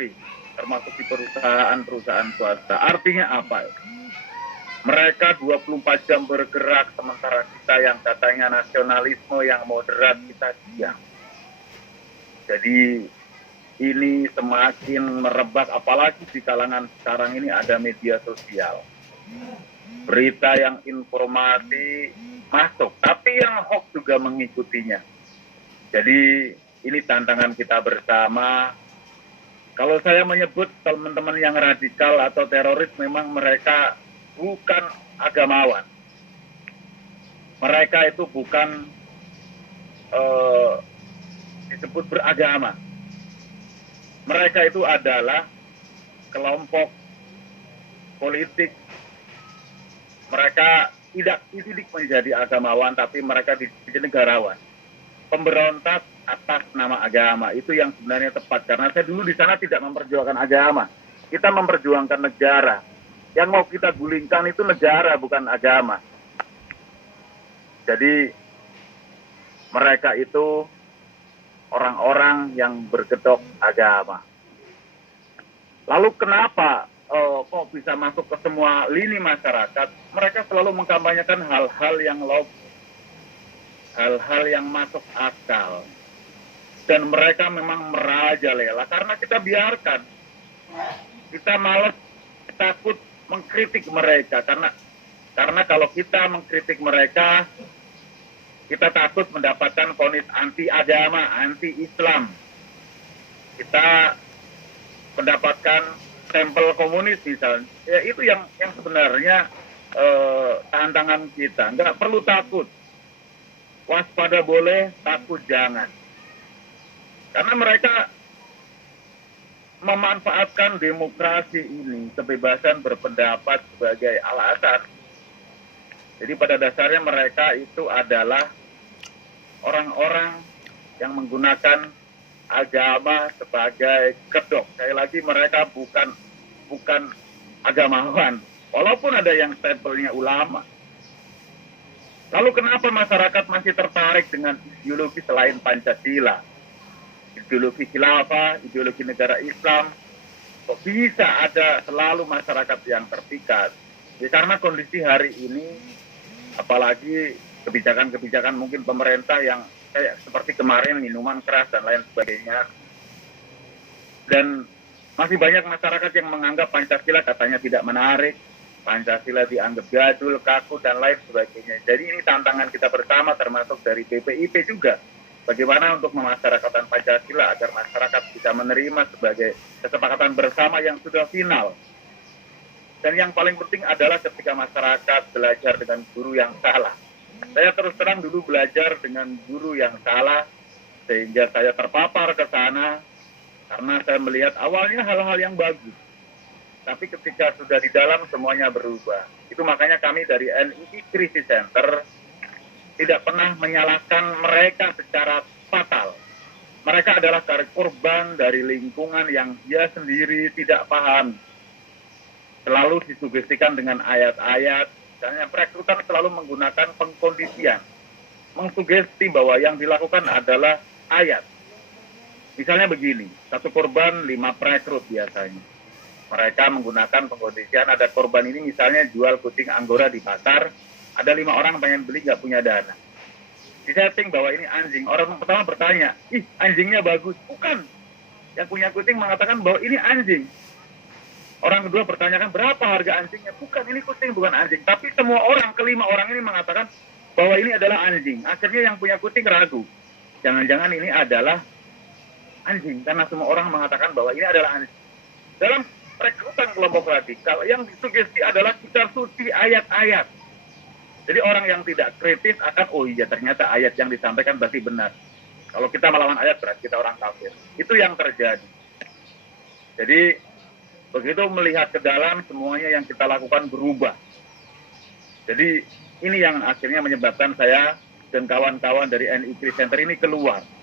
menteri, termasuk di perusahaan-perusahaan swasta. Artinya apa? Mereka 24 jam bergerak, sementara kita yang katanya nasionalisme, yang moderat, kita diam. Jadi ini semakin merebak, apalagi di kalangan sekarang ini ada media sosial. Berita yang informasi masuk, tapi yang hoax juga mengikutinya. Jadi ini tantangan kita bersama. Kalau saya menyebut teman-teman yang radikal atau teroris, memang mereka bukan agamawan. Mereka itu bukan disebut beragama. Mereka itu adalah kelompok politik. Mereka tidak dididik menjadi agamawan, tapi mereka dididik negarawan. Pemberontak atas nama agama, itu yang sebenarnya tepat. Karena saya dulu di sana tidak memperjuangkan agama. Kita memperjuangkan negara. Yang mau kita gulingkan itu negara, bukan agama. Jadi mereka itu orang-orang yang berkedok agama. Lalu kenapa kok bisa masuk ke semua lini masyarakat? Mereka selalu mengkampanyekan hal-hal yang logis, hal-hal yang masuk akal. Dan mereka memang merajalela karena kita biarkan. Kita malas, takut mengkritik mereka karena kalau kita mengkritik mereka, kita takut mendapatkan vonis anti agama, anti Islam. Kita mendapatkan stempel komunis misalnya. Ya itu yang sebenarnya tantangan kita. Nggak perlu takut. Waspada boleh, takut jangan. Karena mereka memanfaatkan demokrasi ini, kebebasan berpendapat sebagai alasan. Jadi pada dasarnya mereka itu adalah orang-orang yang menggunakan agama sebagai kedok. Sekali lagi mereka bukan agamawan, walaupun ada yang stempelnya ulama. Lalu kenapa masyarakat masih tertarik dengan ideologi selain Pancasila? Ideologi khilafah, ideologi negara Islam, kok bisa ada selalu masyarakat yang terpikat? Ya karena kondisi hari ini, apalagi kebijakan-kebijakan mungkin pemerintah yang kayak seperti kemarin minuman keras dan lain sebagainya. Dan masih banyak masyarakat yang menganggap Pancasila katanya tidak menarik, Pancasila dianggap gadul, kaku, dan lain sebagainya. Jadi ini tantangan kita bersama termasuk dari BPIP juga. Bagaimana untuk memasyarakatkan Pancasila agar masyarakat bisa menerima sebagai kesepakatan bersama yang sudah final. Dan yang paling penting adalah ketika masyarakat belajar dengan guru yang salah. Saya terus terang dulu belajar dengan guru yang salah, sehingga saya terpapar ke sana, karena saya melihat awalnya hal-hal yang bagus. Tapi ketika sudah di dalam semuanya berubah. Itu makanya kami dari NII Crisis Center tidak pernah menyalahkan mereka secara fatal. Mereka adalah korban dari lingkungan yang dia sendiri tidak paham. Selalu disugestikan dengan ayat-ayat. Misalnya perekrutan selalu menggunakan pengkondisian. Mengsugesti bahwa yang dilakukan adalah ayat. Misalnya begini, satu korban 5 perekrut biasanya. Mereka menggunakan pengkondisian, ada korban ini misalnya jual kucing Anggora di pasar, ada 5 orang pengen beli nggak punya dana. Di setting bahwa ini anjing. Orang pertama bertanya, ih anjingnya bagus. Bukan. Yang punya kucing mengatakan bahwa ini anjing. Orang kedua bertanyakan berapa harga anjingnya. Bukan, ini kucing bukan anjing. Tapi semua orang, kelima orang ini mengatakan bahwa ini adalah anjing. Akhirnya yang punya kucing ragu. Jangan-jangan ini adalah anjing. Karena semua orang mengatakan bahwa ini adalah anjing. Dalam rekrutan kelompok radikal, yang disugesti adalah kitab suci ayat-ayat. Jadi orang yang tidak kritis akan, oh iya ternyata ayat yang disampaikan berarti benar. Kalau kita melawan ayat berarti kita orang kafir. Itu yang terjadi. Jadi begitu melihat ke dalam, semuanya yang kita lakukan berubah. Jadi ini yang akhirnya menyebabkan saya dan kawan-kawan dari NII Crisis Center ini keluar.